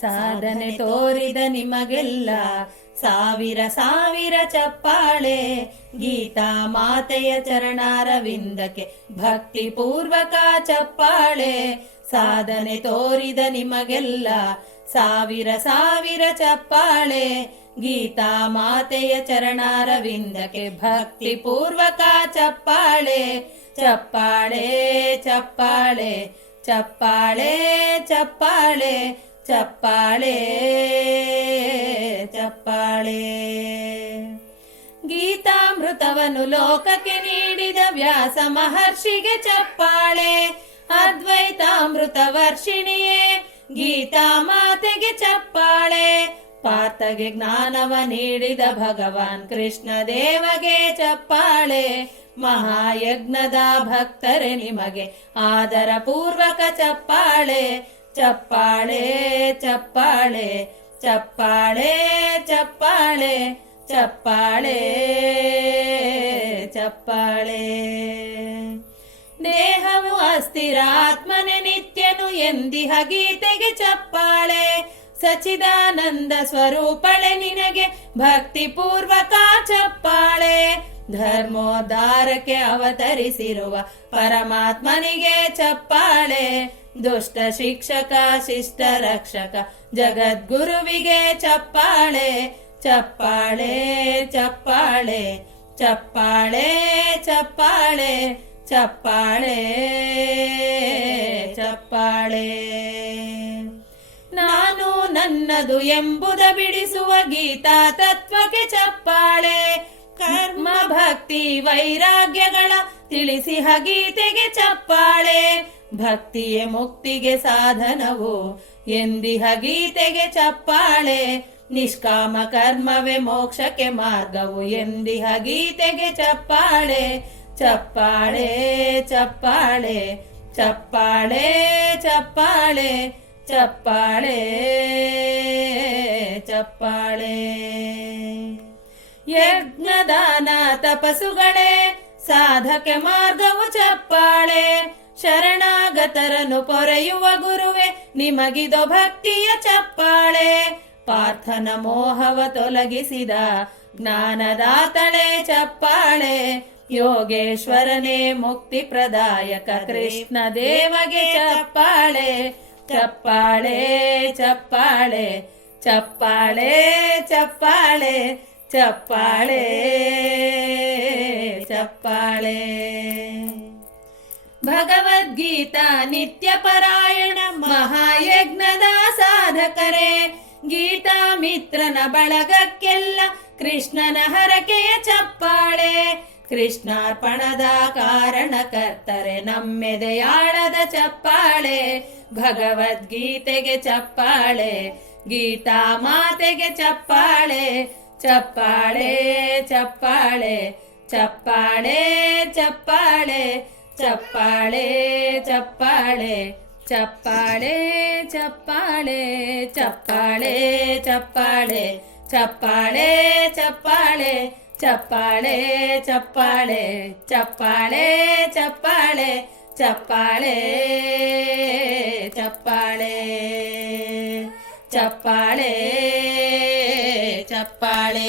ಸಾಧನೆ ತೋರಿದ ನಿಮಗೆಲ್ಲ ಸಾವಿರ ಸಾವಿರ ಚಪ್ಪಾಳೆ. ಗೀತಾ ಮಾತೆಯ ಚರಣಾರವಿಂದಕ್ಕೆ ಭಕ್ತಿ ಪೂರ್ವಕ ಚಪ್ಪಾಳೆ. ಸಾಧನೆ ತೋರಿದ ನಿಮಗೆಲ್ಲ ಸಾವಿರ ಸಾವಿರ ಚಪ್ಪಾಳೆ. ಗೀತಾ ಮಾತೆಯ ಚರಣಾರವಿಂದಕ್ಕೆ ಭಕ್ತಿ ಪೂರ್ವಕ ಚಪ್ಪಾಳೆ. ಚಪ್ಪಾಳೆ ಚಪ್ಪಾಳೆ ಚಪ್ಪಾಳೆ ಚಪ್ಪಾಳೆ. ಚಪ್ಪಾಳೆ ಚಪ್ಪಾಳೆ. ಗೀತಾಮೃತವನ್ನು ಲೋಕಕ್ಕೆ ನೀಡಿದ ವ್ಯಾಸ ಮಹರ್ಷಿಗೆ ಚಪ್ಪಾಳೆ. ಅದ್ವೈತಾಮೃತ ವರ್ಷಿಣಿಯೇ, ಗೀತಾ ಮಾತೆಗೆ ಚಪ್ಪಾಳೆ. ಪಾತಗೆ ಜ್ಞಾನವ ನೀಡಿದ ಭಗವಾನ್ ಕೃಷ್ಣ ದೇವಗೆ ಚಪ್ಪಾಳೆ. ಮಹಾಯಜ್ಞದ ಭಕ್ತರೆ, ನಿಮಗೆ ಆದರ ಪೂರ್ವಕ ಚಪ್ಪಾಳೆ. ಚಪ್ಪಾಳೆ ಚಪ್ಪಾಳೆ ಚಪ್ಪಾಳೆ ಚಪ್ಪಾಳೆ ಚಪ್ಪಾಳೆ ಚಪ್ಪಾಳೆ. ದೇಹವು ಅಸ್ಥಿರಾತ್ಮನೆ ನಿತ್ಯನು ಎಂದಿಹ ಗೀತೆಗೆ ಚಪ್ಪಾಳೆ. ಸಚಿದಾನಂದ ಸ್ವರೂಪಳೆ ನಿನಗೆ ಭಕ್ತಿ ಪೂರ್ವಕ ಚಪ್ಪಾಳೆ. ಧರ್ಮೋದ್ಧಾರಕ್ಕೆ ಅವತರಿಸಿರುವ ಪರಮಾತ್ಮನಿಗೆ ಚಪ್ಪಾಳೆ. ದುಷ್ಟ ಶಿಕ್ಷಕ, ಶಿಷ್ಟ ರಕ್ಷಕ, ಜಗದ್ಗುರುವಿಗೆ ಚಪ್ಪಾಳೆ ಚಪ್ಪಾಳೆ ಚಪ್ಪಾಳೆ ಚಪ್ಪಾಳೆ ಚಪ್ಪಾಳೆ ಚಪ್ಪಾಳೆ ಚಪ್ಪಾಳೆ. ನಾನು ನನ್ನದು ಎಂಬುದ ಬಿಡಿಸುವ ಗೀತಾ ತತ್ವಕ್ಕೆ ಚಪ್ಪಾಳೆ. ಕರ್ಮ, ಭಕ್ತಿ, ವೈರಾಗ್ಯಗಳ ತಿಳಿಸಿ ಹಗೀತೆಗೆ ಚಪ್ಪಾಳೆ. ಭಕ್ತಿಯೇ ಮುಕ್ತಿಗೆ ಸಾಧನವು? ಎಂದಿಹ ಗೀತೆಗೆ ಚಪ್ಪಾಳೆ. ನಿಷ್ಕಾಮ ಕರ್ಮವೇ ಮೋಕ್ಷಕ್ಕೆ ಮಾರ್ಗವು? ಎಂದಿಹ ಗೀತೆಗೆ ಚಪ್ಪಾಳೆ. ಚಪ್ಪಾಳೆ ಚಪ್ಪಾಳೆ ಚಪ್ಪಾಳೆ ಚಪ್ಪಾಳೆ ಚಪ್ಪಾಳೆ ಚಪ್ಪಾಳೆ. ಯಜ್ಞದಾನ ತಪಸುಗಳೇ ಸಾಧಕ ಮಾರ್ಗವು ಚಪ್ಪಾಳೆ. ಶರಣಾಗತರನ್ನು ಪೊರೆಯುವ ಗುರುವೆ, ನಿಮಗಿದೋ ಭಕ್ತಿಯ ಚಪ್ಪಾಳೆ. ಪಾರ್ಥನ ಮೋಹವ ತೊಲಗಿಸಿದ ಜ್ಞಾನದಾತಳೆ ಚಪ್ಪಾಳೆ. ಯೋಗೇಶ್ವರನೇ ಮುಕ್ತಿ ಪ್ರದಾಯಕ ಕೃಷ್ಣ ದೇವಗೆ ಚಪ್ಪಾಳೆ. ಚಪ್ಪಾಳೆ ಚಪ್ಪಾಳೆ ಚಪ್ಪಾಳೆ ಚಪ್ಪಾಳೆ ಚಪ್ಪಾಳೆ ಚಪ್ಪಾಳೆ. ಭಗವದ್ಗೀತಾ ನಿತ್ಯಪರಾಯಣ ಮಹಾಯಜ್ಞದ ಸಾಧಕರೇ ಗೀತಾ ಮಿತ್ರನ ಬಳಗಕ್ಕೆಲ್ಲ ಕೃಷ್ಣನ ಹರಕೆಯ ಚಪ್ಪಾಳೆ. ಕೃಷ್ಣಾರ್ಪಣದ ಕಾರಣಕರ್ತರೆ ನಮ್ಮೆದೆಯಾಳದ ಚಪ್ಪಾಳೆ. ಭಗವದ್ಗೀತೆಗೆ ಚಪ್ಪಾಳೆ, ಗೀತಾ ಮಾತೆಗೆ ಚಪ್ಪಾಳೆ. ಚಪ್ಪಾಳೆ ಚಪ್ಪಾಳೆ ಚಪ್ಪಾಳೆ ಚಪ್ಪಾಳೆ. ಚಪ್ಪಾಳೆ ಚಪ್ಪಾಳೆ ಚಪ್ಪಾಳೆ ಚಪ್ಪಾಳೆ ಚಪ್ಪಾಳೆ ಚಪ್ಪಾಳೆ ಚಪ್ಪಾಳೆ ಚಪ್ಪಾಳೆ ಚಪ್ಪಾಳೆ ಚಪ್ಪಾಳೆ ಚಪ್ಪಾಳೆ ಚಪ್ಪಾಳೆ ಚಪ್ಪಾಳೆ ಚಪ್ಪಾಳೆ ಚಪ್ಪಾಳೆ ಚಪ್ಪಾಳೆ